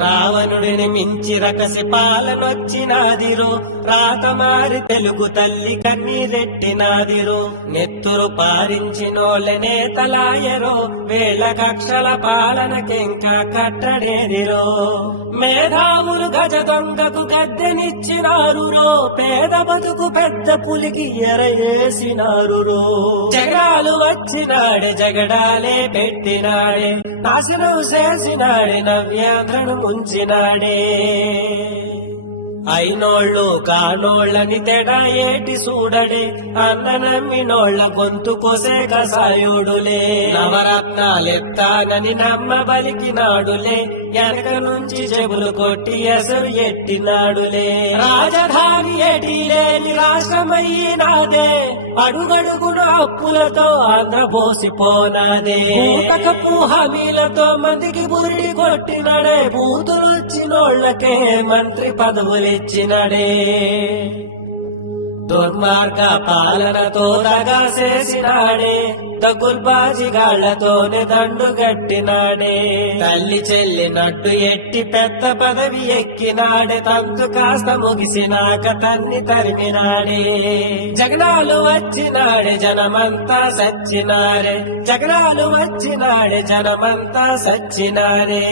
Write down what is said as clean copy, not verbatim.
రావణుడిని మించి రకసి పాలనొచ్చినాదిరో, రాత మారి తెలుగు తల్లి కన్నీరెట్టినాదిరో, నెత్తురు పారించినోళ్ళ నేతలాయరో, వేళ కక్షల పాలనకింకా కట్టడేదిరో. మేధావులు గజ దొంగకు గద్దెనిచ్చినారురో, పేద బతుకు పెద్ద పులికి ఎరయేసినారురో. జగడాలు వచ్చినాడే జగడాలే పెట్టినాడే, నాశనం చేసినాడే నవ్యాంధ్రను ముంచినాడే. అయినోళ్ళు కానోళ్ళని తెడా ఏటి చూడడే, అన్న నమ్మినోళ్ళ గొంతు కొసే కసాయుడులే. నవరత్నాలెత్తానని నమ్మ బలికినాడులే, వెనక నుంచి చెబులు కొట్టి ఎసరు ఎట్టినాడులే. రాజధాని ఎటి లేని రాష్ట్రమయ్యినాదే, అడుగడుగున అప్పులతో ఆంధ్రపోసిపోనాదే. పూటకపు హామీలతో మందికి బురిడి కొట్టినడే, బూతులొచ్చినోళ్లకే మంత్రి పదవులిచ్చినడే. దుర్మార్గ పాలనతో దగా చేసినాడే, దగుల్బాజిగాళ్లతోనే దండు గట్టినాడే. తల్లి చెల్లినట్టు ఎట్టి పెద్ద పదవి ఎక్కినాడే, తంతు కాస్త ముగిసినాక తన్ని తరిమినాడే. జగనాలు వచ్చినాడే జనమంతా సచ్చినారే, జగనాలు వచ్చినాడే జనమంతా సచ్చినారే.